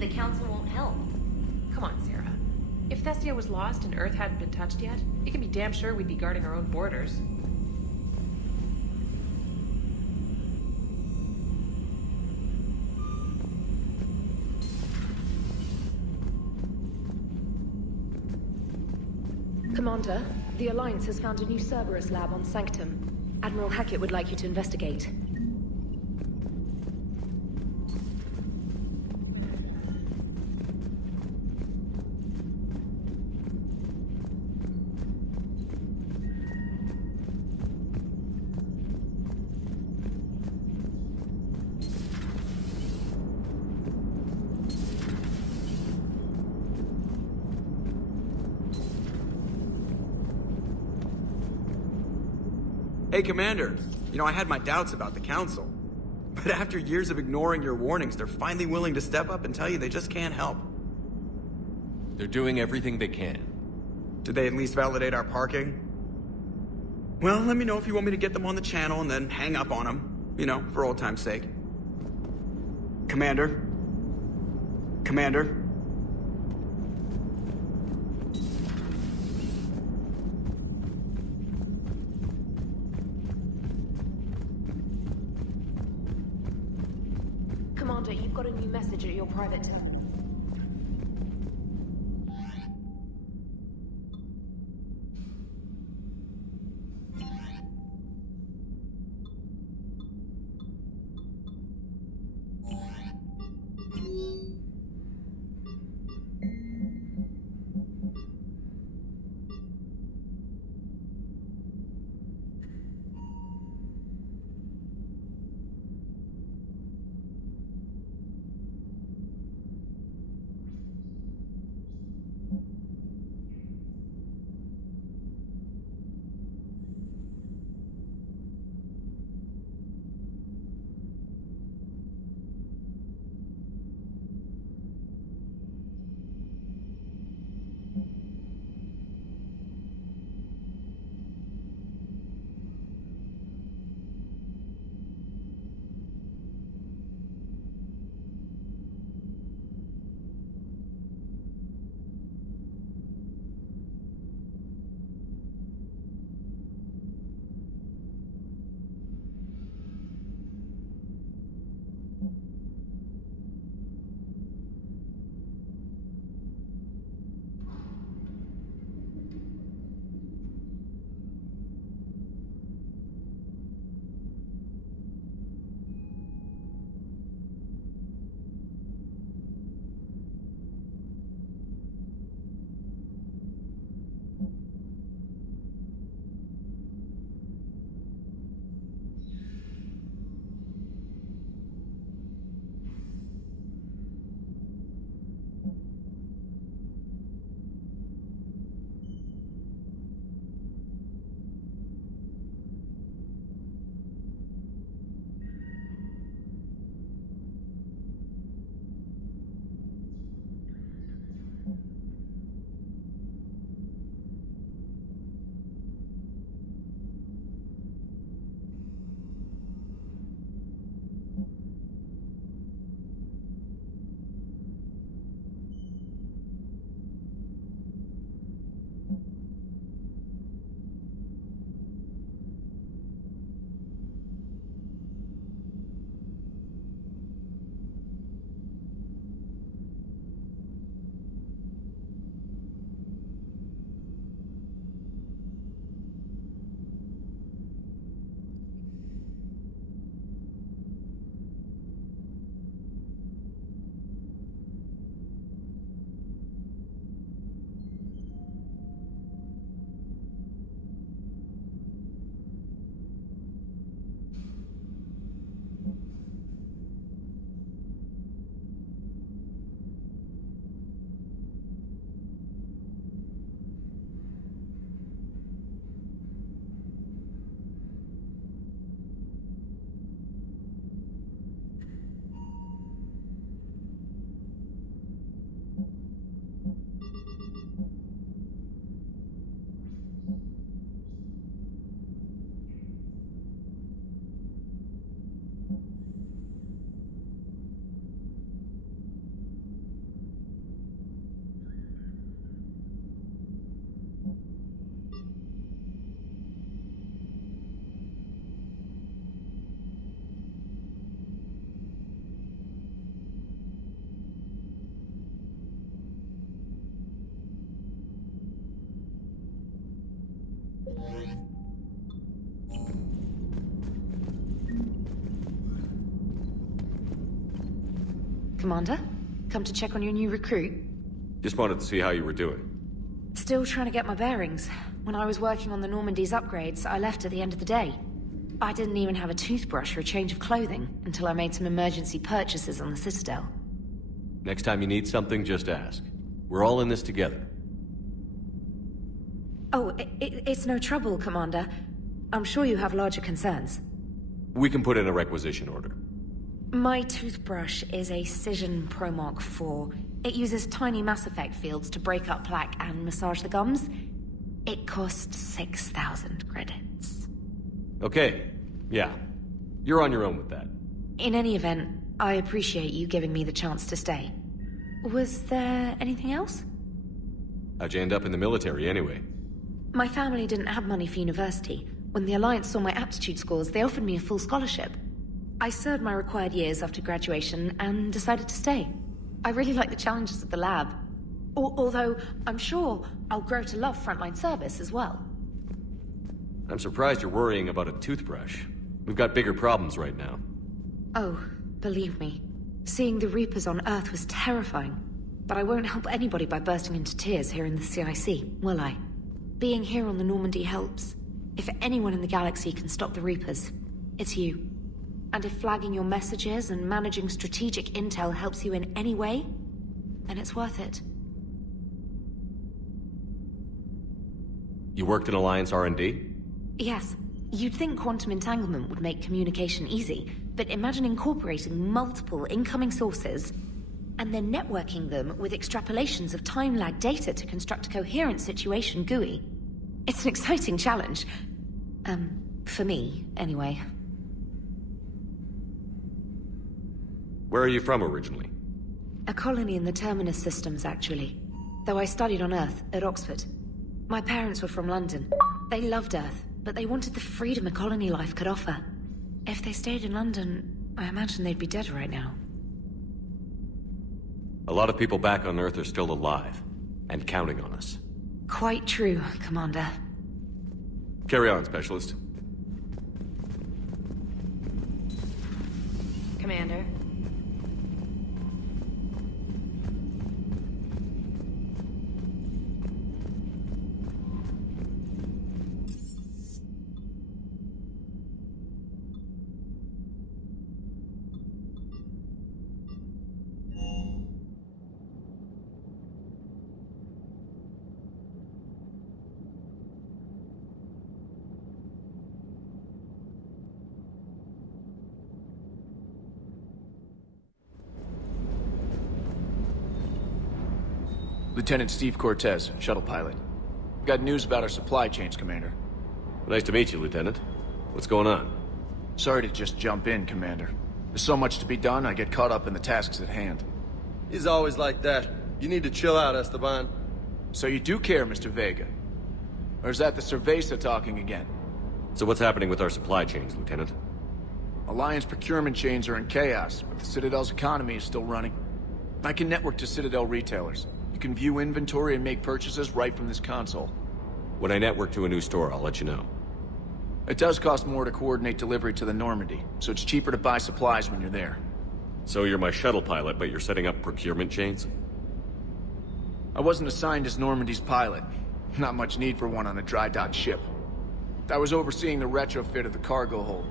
The council won't help. Come on, Sarah. If Thestia was lost and Earth hadn't been touched yet, you can be damn sure we'd be guarding our own borders. Commander, the Alliance has found a new Cerberus lab on Sanctum. Admiral Hackett would like you to investigate. Hey, Commander. You know, I had my doubts about the Council. But after years of ignoring your warnings, they're finally willing to step up and tell you they just can't help. They're doing everything they can. Did they at least validate our parking? Well, let me know if you want me to get them on the channel and then hang up on them. You know, for old time's sake. Commander? Commander? Commander, you've got a new message at your private terminal. Commander. Come to check on your new recruit. Just wanted to see how you were doing. Still trying to get my bearings. When I was working on the Normandy's upgrades, I left at the end of the day. I didn't even have a toothbrush or a change of clothing until I made some emergency purchases on the Citadel. Next time you need something, just ask. We're all in this together. Oh, it's no trouble, Commander. I'm sure you have larger concerns. We can put in a requisition order. My toothbrush is a Cision Pro Mark IV. It uses tiny Mass Effect fields to break up plaque and massage the gums. It costs 6,000 credits. Okay, yeah. You're on your own with that. In any event, I appreciate you giving me the chance to stay. Was there anything else? How'd you end up in the military anyway? My family didn't have money for university. When the Alliance saw my aptitude scores, they offered me a full scholarship. I served my required years after graduation and decided to stay. I really like the challenges of the lab. Although, I'm sure I'll grow to love frontline service as well. I'm surprised you're worrying about a toothbrush. We've got bigger problems right now. Oh, believe me. Seeing the Reapers on Earth was terrifying. But I won't help anybody by bursting into tears here in the CIC, will I? Being here on the Normandy helps. If anyone in the galaxy can stop the Reapers, it's you. And if flagging your messages and managing strategic intel helps you in any way, then it's worth it. You worked in Alliance R&D? Yes. You'd think quantum entanglement would make communication easy, but imagine incorporating multiple incoming sources and then networking them with extrapolations of time-lag data to construct a coherent situation GUI. It's an exciting challenge. For me, anyway. Where are you from originally? A colony in the Terminus systems, actually. Though I studied on Earth, at Oxford. My parents were from London. They loved Earth, but they wanted the freedom a colony life could offer. If they stayed in London, I imagine they'd be dead right now. A lot of people back on Earth are still alive, and counting on us. Quite true, Commander. Carry on, Specialist. Commander. Lieutenant Steve Cortez, shuttle pilot. Got news about our supply chains, Commander. Nice to meet you, Lieutenant. What's going on? Sorry to just jump in, Commander. There's so much to be done, I get caught up in the tasks at hand. He's always like that. You need to chill out, Esteban. So you do care, Mr. Vega? Or is that the Cerveza talking again? So what's happening with our supply chains, Lieutenant? Alliance procurement chains are in chaos, but the Citadel's economy is still running. I can network to Citadel retailers. You can view inventory and make purchases right from this console. When I network to a new store, I'll let you know. It does cost more to coordinate delivery to the Normandy, so it's cheaper to buy supplies when you're there. So you're my shuttle pilot, but you're setting up procurement chains? I wasn't assigned as Normandy's pilot. Not much need for one on a dry dock ship. I was overseeing the retrofit of the cargo hold.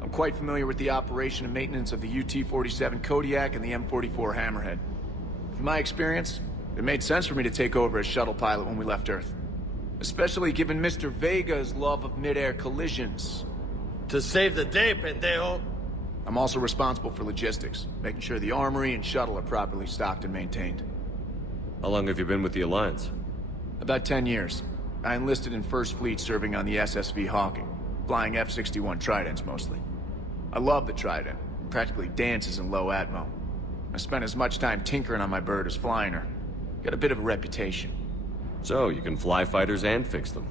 I'm quite familiar with the operation and maintenance of the UT-47 Kodiak and the M44 Hammerhead. In my experience, it made sense for me to take over as shuttle pilot when we left Earth. Especially given Mr. Vega's love of mid-air collisions. To save the day, pendejo. I'm also responsible for logistics, making sure the armory and shuttle are properly stocked and maintained. How long have you been with the Alliance? About 10 years. I enlisted in First Fleet serving on the SSV Hawking, flying F-61 Tridents mostly. I love the Trident, it practically dances in low atmo. I spent as much time tinkering on my bird as flying her. Got a bit of a reputation. So, you can fly fighters and fix them.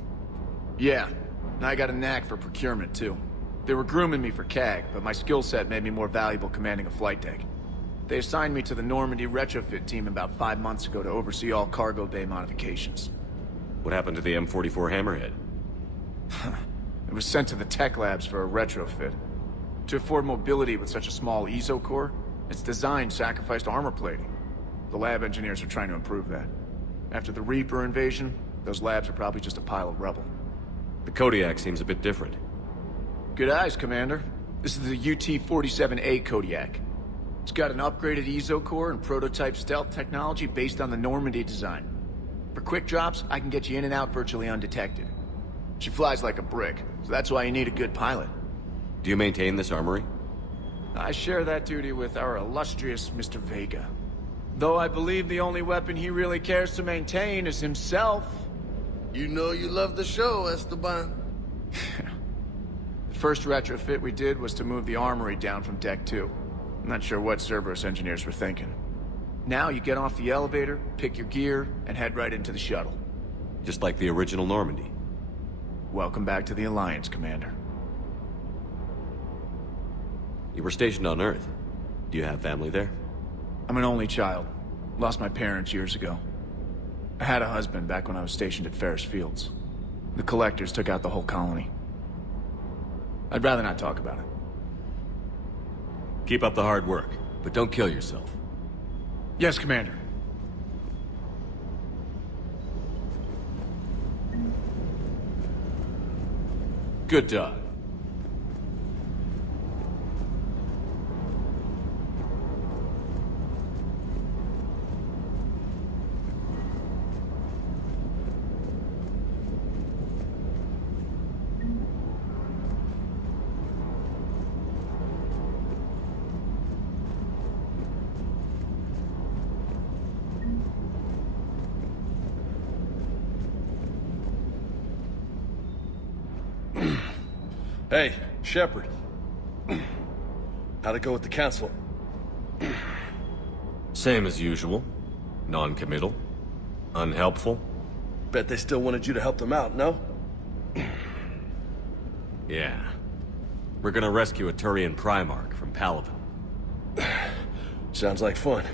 Yeah, and I got a knack for procurement too. They were grooming me for CAG, but my skill set made me more valuable commanding a flight deck. They assigned me to the Normandy retrofit team about 5 months ago to oversee all cargo bay modifications. What happened to the M44 Hammerhead? It was sent to the tech labs for a retrofit. To afford mobility with such a small ESO core, Its design sacrificed armor plating. The lab engineers are trying to improve that. After the Reaper invasion, those labs are probably just a pile of rubble. The Kodiak seems a bit different. Good eyes, Commander. This is the UT-47A Kodiak. It's got an upgraded EZO core and prototype stealth technology based on the Normandy design. For quick drops, I can get you in and out virtually undetected. She flies like a brick, so that's why you need a good pilot. Do you maintain this armory? I share that duty with our illustrious Mr. Vega. Though I believe the only weapon he really cares to maintain is himself. You know you love the show, Esteban. The first retrofit we did was to move the armory down from Deck 2. I'm not sure what Cerberus engineers were thinking. Now you get off the elevator, pick your gear, and head right into the shuttle. Just like the original Normandy. Welcome back to the Alliance, Commander. You were stationed on Earth. Do you have family there? I'm an only child. Lost my parents years ago. I had a husband back when I was stationed at Ferris Fields. The Collectors took out the whole colony. I'd rather not talk about it. Keep up the hard work, but don't kill yourself. Yes, Commander. Good dog. Hey, Shepard. How'd it go with the council? Same as usual. Non-committal. Unhelpful. Bet they still wanted you to help them out, no? Yeah. We're gonna rescue a Turian Primarch from Paladin. Sounds like fun.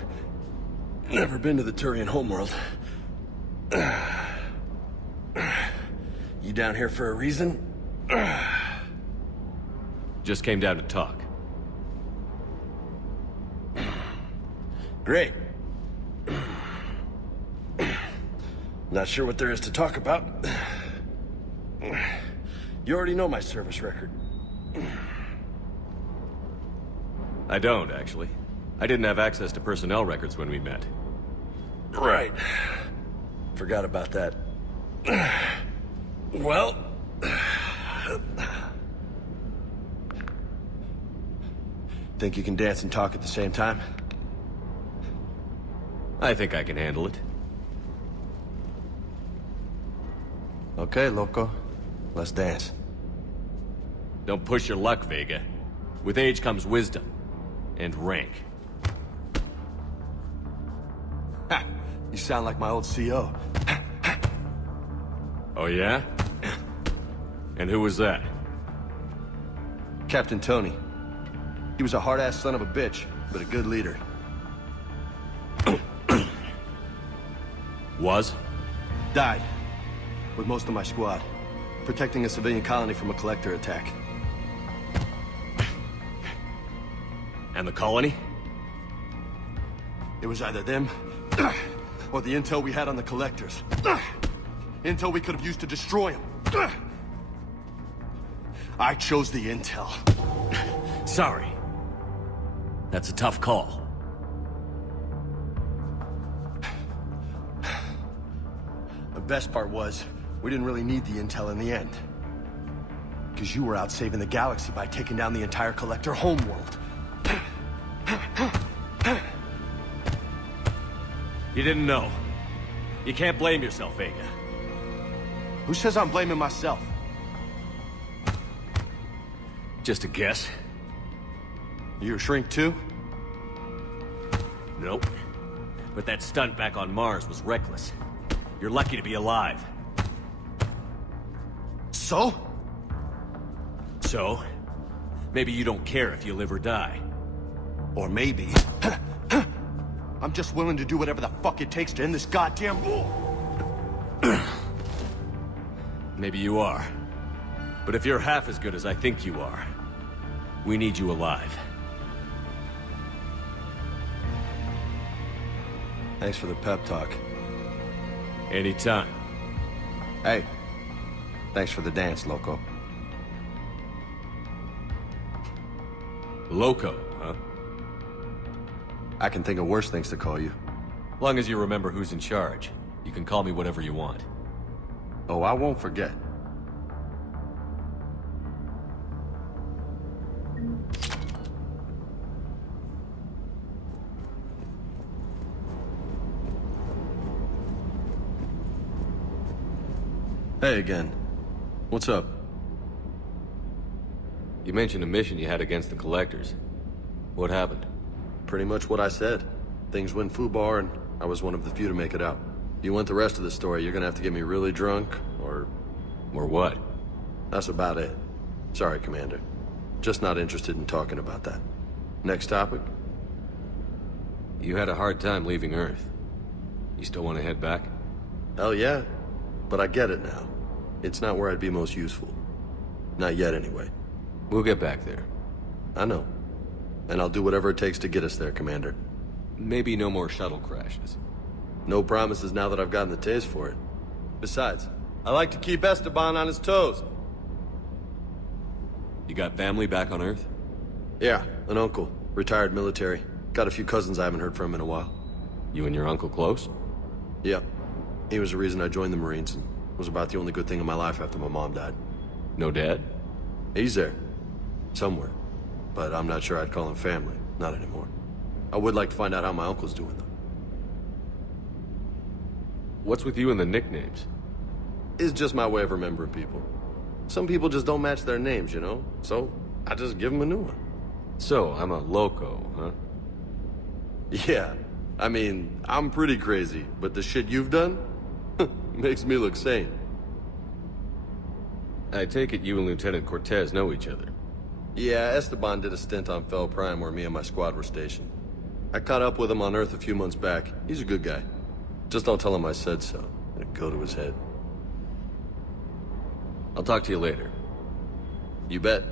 Never been to the Turian homeworld. You down here for a reason? Just came down to talk. Great. Not sure what there is to talk about. You already know my service record. I don't, actually. I didn't have access to personnel records when we met. Right. Forgot about that. Well... Think you can dance and talk at the same time? I think I can handle it. Okay, loco. Let's dance. Don't push your luck, Vega. With age comes wisdom. And rank. Ha! You sound like my old CO. Oh yeah? And who was that? Captain Tony. He was a hard-ass son of a bitch, but a good leader. Was? Died. With most of my squad. Protecting a civilian colony from a collector attack. And the colony? It was either them, or the intel we had on the collectors. Intel we could have used to destroy them. I chose the intel. Sorry. That's a tough call. The best part was, we didn't really need the intel in the end. Because you were out saving the galaxy by taking down the entire Collector homeworld. You didn't know. You can't blame yourself, Vega. Who says I'm blaming myself? Just a guess. You a shrink too? Nope. But that stunt back on Mars was reckless. You're lucky to be alive. So? So? Maybe you don't care if you live or die. Or maybe... I'm just willing to do whatever the fuck it takes to end this goddamn war! Maybe you are. But if you're half as good as I think you are, we need you alive. Thanks for the pep talk. Anytime. Hey, thanks for the dance, Loco. Loco, huh? I can think of worse things to call you. Long as you remember who's in charge, you can call me whatever you want. Oh, I won't forget. Hey again. What's up? You mentioned a mission you had against the Collectors. What happened? Pretty much what I said. Things went foobar, and I was one of the few to make it out. If you want the rest of the story, you're gonna have to get me really drunk, or... Or what? That's about it. Sorry, Commander. Just not interested in talking about that. Next topic? You had a hard time leaving Earth. You still want to head back? Hell yeah. But I get it now. It's not where I'd be most useful. Not yet, anyway. We'll get back there. I know. And I'll do whatever it takes to get us there, Commander. Maybe no more shuttle crashes. No promises now that I've gotten the taste for it. Besides, I like to keep Esteban on his toes. You got family back on Earth? Yeah, an uncle. Retired military. Got a few cousins I haven't heard from in a while. You and your uncle close? Yeah. He was the reason I joined the Marines, and was about the only good thing in my life after my mom died. No dad? He's there. Somewhere. But I'm not sure I'd call him family. Not anymore. I would like to find out how my uncle's doing, though. What's with you and the nicknames? It's just my way of remembering people. Some people just don't match their names, you know? So, I just give them a new one. So, I'm a loco, huh? Yeah. I mean, I'm pretty crazy, but the shit you've done? Makes me look sane. I take it you and Lieutenant Cortez know each other. Yeah, Esteban did a stint on Fel Prime where me and my squad were stationed. I caught up with him on Earth a few months back. He's a good guy. Just don't tell him I said so. It'd go to his head. I'll talk to you later. You bet.